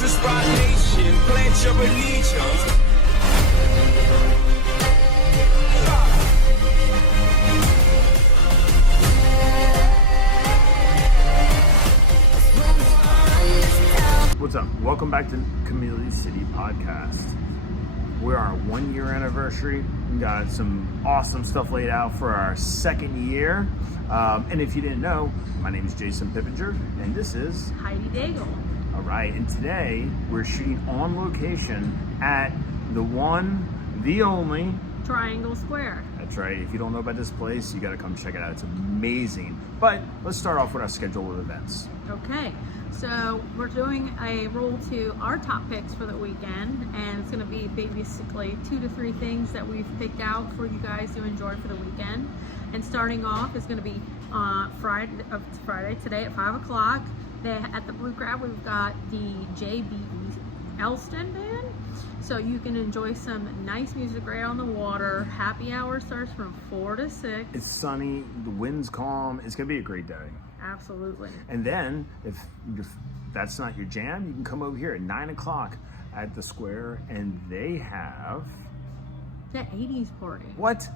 This is Rock Nation, pledge your allegiance. What's up? Welcome back to Camellia City Podcast. We're on our 1 year anniversary. We got some awesome stuff laid out for our second year. And if you didn't know, my name is Jason Pippinger, and this is Heidi Daigle. All right, and today we're shooting on location at the one, the only Triangle Square. That's right. If you don't know about this place, you got to come check it out. It's amazing. But let's start off with our schedule of events. Okay, so we're doing a roll to our top picks for the weekend, and it's going to be basically 2 to 3 things that we've picked out for you guys to enjoy for the weekend. And starting off is going to be Friday today at 5 o'clock. At the Blue Crab, we've got the JB Elston Band. So you can enjoy some nice music right on the water. Happy hour starts from 4 to 6. It's sunny, the wind's calm. It's going to be a great day. Absolutely. And then, if that's not your jam, you can come over here at 9 o'clock at the square, and they have... The 80s party. What?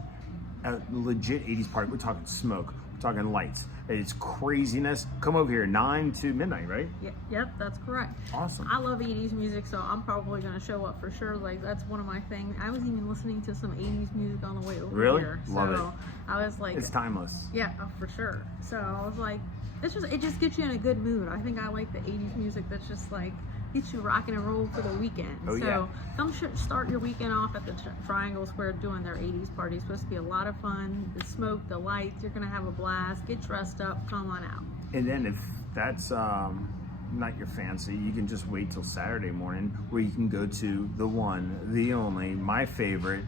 A legit 80s party. We're talking smoke. We're talking lights. It's craziness. Come over here, 9 to midnight, right? Yep, that's correct. Awesome. I love 80s music, so I'm probably going to show up for sure. Like, that's one of my things. I was even listening to some 80s music on the way over really? here. Love so it. I was like... It's timeless. Yeah, for sure. So I was like, it just gets you in a good mood. I think I like the 80s music that's just like, gets you rocking and roll for the weekend. Oh, so yeah. Come start your weekend off at the Triangle Square doing their 80s party. It's supposed to be a lot of fun. The smoke, the lights, you're going to have a blast. Get dressed up, come on out. And then if that's not your fancy, you can just wait till Saturday morning, where you can go to the one, the only, my favorite,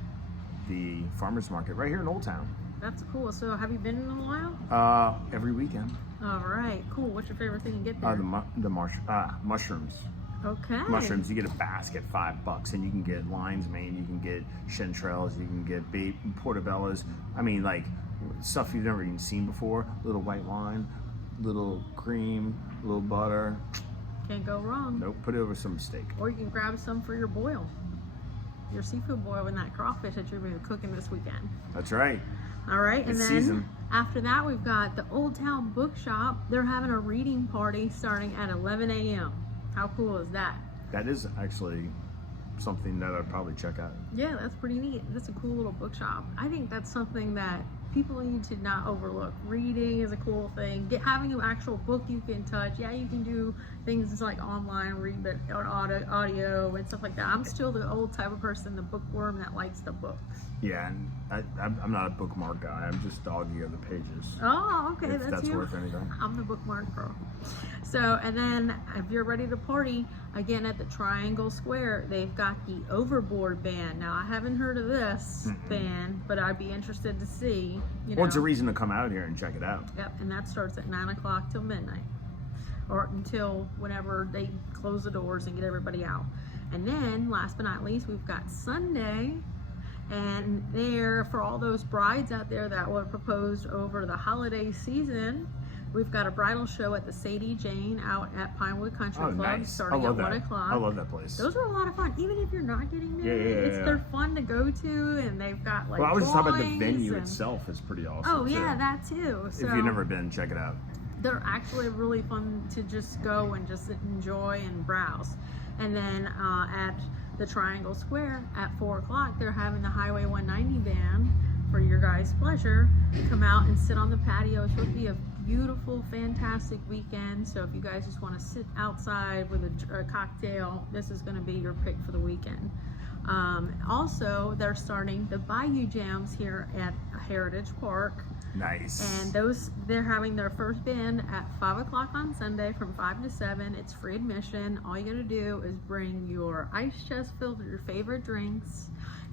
the farmer's market right here in Old Town. That's cool. So have you been in a while? Every weekend. All right, cool. What's your favorite thing to get there? Mushrooms. Okay. Mushrooms. You get a basket, $5, and you can get lion's mane, you can get chanterelles, you can get portobellos. I mean, like stuff you've never even seen before. Little white wine, little cream, little butter. Can't go wrong. Nope. Put it over some steak. Or you can grab some for your boil. Your seafood boil and that crawfish that you're going to be cooking this weekend. That's right. All right, and then season. After that, we've got the Old Town Bookshop. They're having a reading party starting at 11 a.m. How cool is that? That is actually something that I'd probably check out. Yeah, that's pretty neat. That's a cool little bookshop. I think that's something that people need to not overlook. Reading is a cool thing. Having an actual book you can touch. Yeah, you can do things like online read, but audio and stuff like that. I'm still the old type of person, the bookworm that likes the books. Yeah, and I'm not a bookmark guy. I'm just doggy of the pages. Oh, okay, if that's you. worth anything. I'm the bookmark girl. So, and then if you're ready to party, again at the Triangle Square, they've got the Overboard Band. Now, I haven't heard of this band, but I'd be interested to see. Well, it's a reason to come out here and check it out. Yep, and that starts at 9 o'clock till midnight, or until whenever they close the doors and get everybody out. And then, last but not least, we've got Sunday. And there, for all those brides out there that were proposed over the holiday season, we've got a bridal show at the Sadie Jane out at Pinewood Country Club, nice. starting at 1 o'clock. I love that place. Those are a lot of fun, even if you're not getting married. They're fun to go to, and they've got like. Well, I was just talking about the venue and, itself is pretty awesome. Oh yeah, that too. So, if you've never been, check it out. They're actually really fun to just go and just enjoy and browse. And then at the Triangle Square at 4 o'clock, they're having the Highway 190 band for your guys' pleasure. Come out and sit on the patio. It's supposed to be a beautiful, fantastic weekend. So if you guys just want to sit outside with a cocktail, this is going to be your pick for the weekend. Also, they're starting the Bayou Jams here at Heritage Park. Nice. And they're having their first band at 5 o'clock on Sunday from 5 to 7. It's free admission. All you gotta do is bring your ice chest filled with your favorite drinks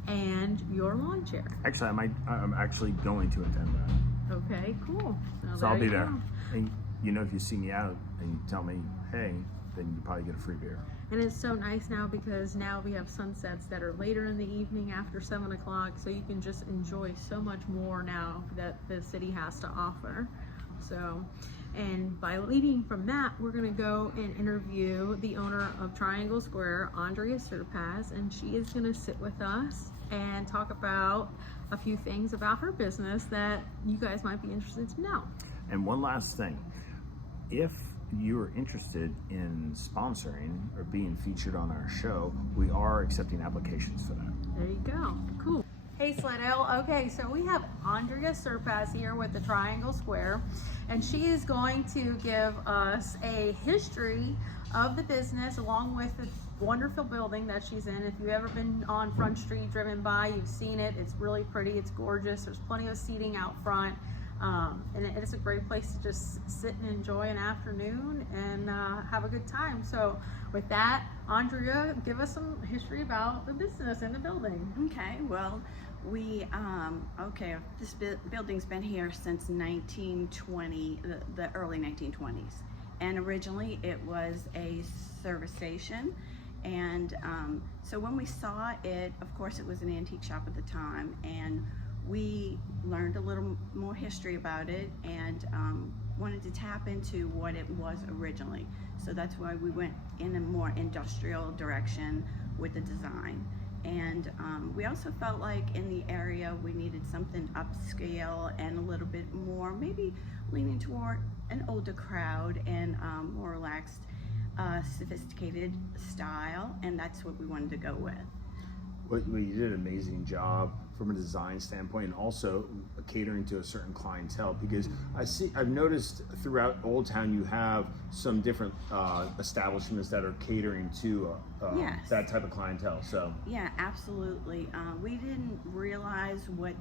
and your lawn chair. Actually, I'm actually going to attend that. Okay, cool. So I'll be there. And if you see me out and you tell me, hey, then you probably get a free beer. And it's so nice now because now we have sunsets that are later in the evening after 7 o'clock, so you can just enjoy so much more now that the city has to offer. So And by leading from that, we're going to go and interview the owner of Triangle Square, Andrea Serpas, and she is going to sit with us and talk about a few things about her business that you guys might be interested to know. And one last thing, if you're interested in sponsoring or being featured on our show, we are accepting applications for that. There you go. Cool. Hey Slidell. Okay, so we have Andrea Serpas here with the Triangle Square, and she is going to give us a history of the business along with the wonderful building that she's in. If you've ever been on Front Street, driven by, you've seen it. It's really pretty. It's gorgeous. There's plenty of seating out front. And it's a great place to just sit and enjoy an afternoon and have a good time. So with that, Andrea, give us some history about the business and the building. Okay, well, this building's been here since 1920, the early 1920s. And originally it was a service station. And so when we saw it, of course it was an antique shop at the time, and we learned a little more history about it and wanted to tap into what it was originally. So that's why we went in a more industrial direction with the design. And we also felt like in the area we needed something upscale and a little bit more, maybe leaning toward an older crowd and more relaxed, sophisticated style, and that's what we wanted to go with. Well, you did an amazing job from a design standpoint, and also catering to a certain clientele, because I've noticed throughout Old Town you have some different establishments that are catering to Yes. that type of clientele. So Yeah, absolutely. We didn't realize what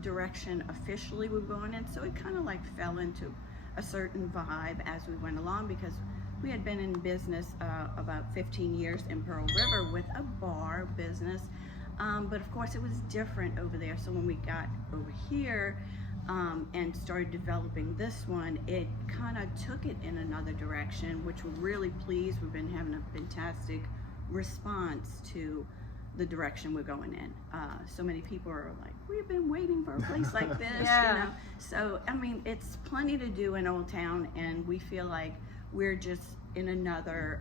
direction officially we were going in, so it kind of like fell into a certain vibe as we went along, because we had been in business about 15 years in Pearl River with a bar business. But of course it was different over there. So when we got over here and started developing this one, it kind of took it in another direction, which we're really pleased. We've been having a fantastic response to the direction we're going in. So many people are like, we've been waiting for a place like this. Yeah. You know? So I mean, it's plenty to do in Old Town, and we feel like we're just in another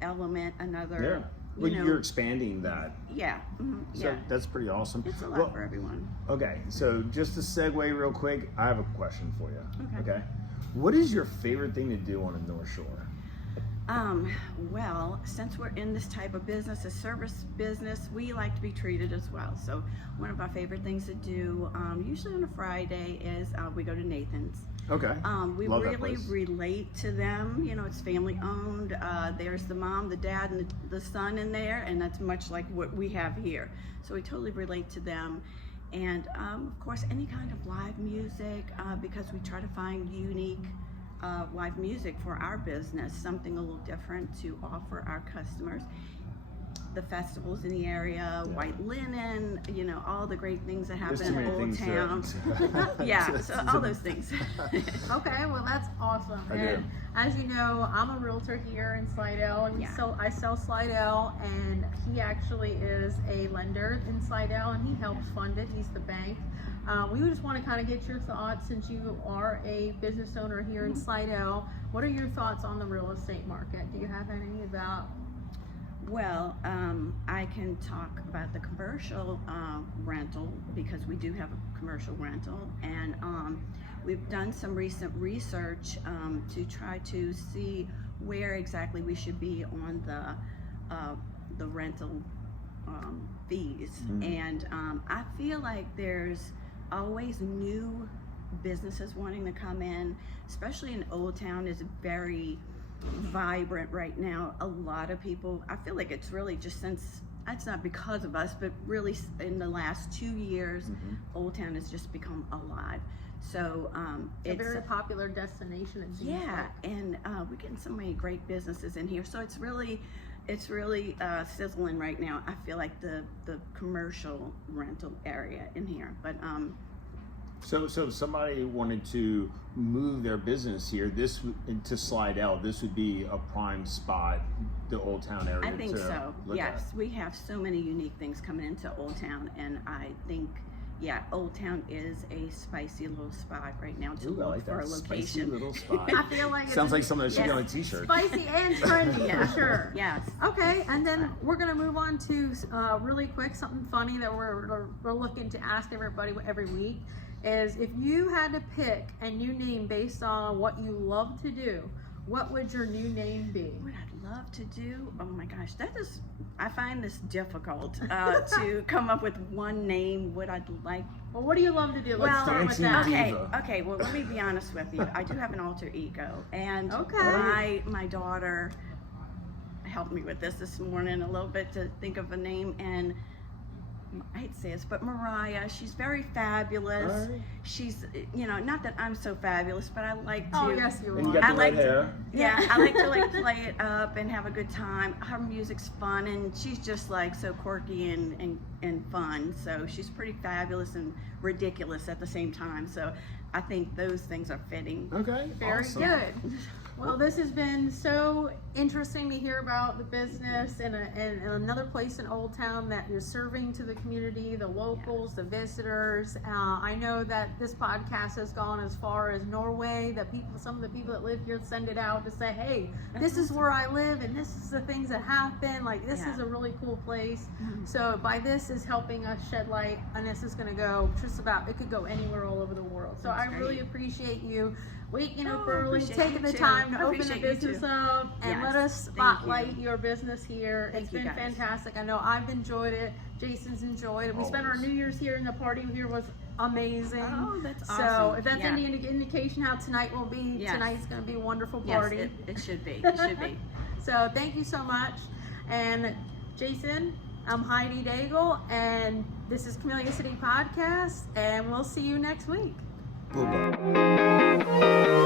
element, another. Well, you're expanding that. Yeah. Mm-hmm, So yeah. that's pretty awesome. It's a lot for everyone. Okay, so just to segue real quick, I have a question for you. Okay. What is your favorite thing to do on the North Shore? Well, since we're in this type of business, a service business, we like to be treated as well. So one of our favorite things to do, usually on a Friday, is we go to Nathan's. Okay. We Love that really place. relate to them. You know, it's family owned. There's the mom, the dad, and the son in there, and that's much like what we have here. So we totally relate to them. And of course, any kind of live music, because we try to find unique live music for our business, something a little different to offer our customers. The festivals in the area, White Linen, you know, all the great things that happen in Old Town. Yeah, so all those things. Okay, well that's awesome. I do. And as you know, I'm a realtor here in Slidell, and Yeah. so I sell Slidell, and he actually is a lender in Slidell, and he helps fund it. He's the bank. We just want to kind of get your thoughts, since you are a business owner here in Slidell. What are your thoughts on the real estate market? Do you have any about? Well, I can talk about the commercial rental, because we do have a commercial rental, and we've done some recent research to try to see where exactly we should be on the rental fees. And I feel like there's always new businesses wanting to come in, especially in Old Town. Is very vibrant right now. A lot of people, I feel like it's really just since, it's not because of us, but really in the last 2 years, Old Town has just become alive. So It's a very popular destination. It seems yeah, like. and we're getting so many great businesses in here. So it's really sizzling right now. I feel like the commercial rental area in here, but So if somebody wanted to move their business here, to Slidell, this would be a prime spot, the Old Town area. I think to so. look Yes, at. we have so many unique things coming into Old Town, and I think yeah, Old Town is a spicy little spot right now to Ooh, I look like for a that. Spicy location. little spot. I feel like Sounds like it's something that should be Yes. on a t-shirt. spicy and trendy for sure. Yes. Okay, and then we're gonna move on to really quick something funny that we're looking to ask everybody every week is if you had to pick a new name based on what you love to do, what would your new name be? What I'd love to do, oh my gosh, I find this difficult to come up with one name. What I'd like. Well, what do you love to do? Let's Well, start with dancing that. diva. Okay, well, let me be honest with you. I do have an alter ego, and Okay. my daughter helped me with this morning a little bit to think of a name, and I hate to say this, but Mariah, she's very fabulous. All right. She's, not that I'm so fabulous, but I like to. Oh, yes, you And you are. got I the like red to- hair. Yeah, I like to play it up and have a good time. Her music's fun, and she's just like so quirky and fun. So she's pretty fabulous and ridiculous at the same time. So I think those things are fitting. Okay. Very awesome. good. Well, this has been so interesting to hear about the business and another place in Old Town that you're serving to the community, the locals, the visitors. I know that this podcast has gone as far as Norway. Some of the people that live here send it out to say, "Hey, this is where I live, and this is the things that happen. Like this Yeah. is a really cool place." Mhm. So by this is helping us shed light, and this is going to go it could go anywhere all over the world. So That's I really great. appreciate you waking up Oh, I early, appreciate taking you the too. time to I open the appreciate you business too. up and Yes, let us thank spotlight you. your business here. Thank It's you, been guys. fantastic. I know I've enjoyed it. Jason's enjoyed it. We spent our Always. New Year's here, and the party here was amazing. Oh, that's So awesome. if that's Yeah. any indication how tonight will be, Yes. tonight's going to be a wonderful Yes, party. it should be. It should be. So thank you so much. And Jason, I'm Heidi Daigle, and this is Camellia City Podcast, and we'll see you next week. Bye-bye.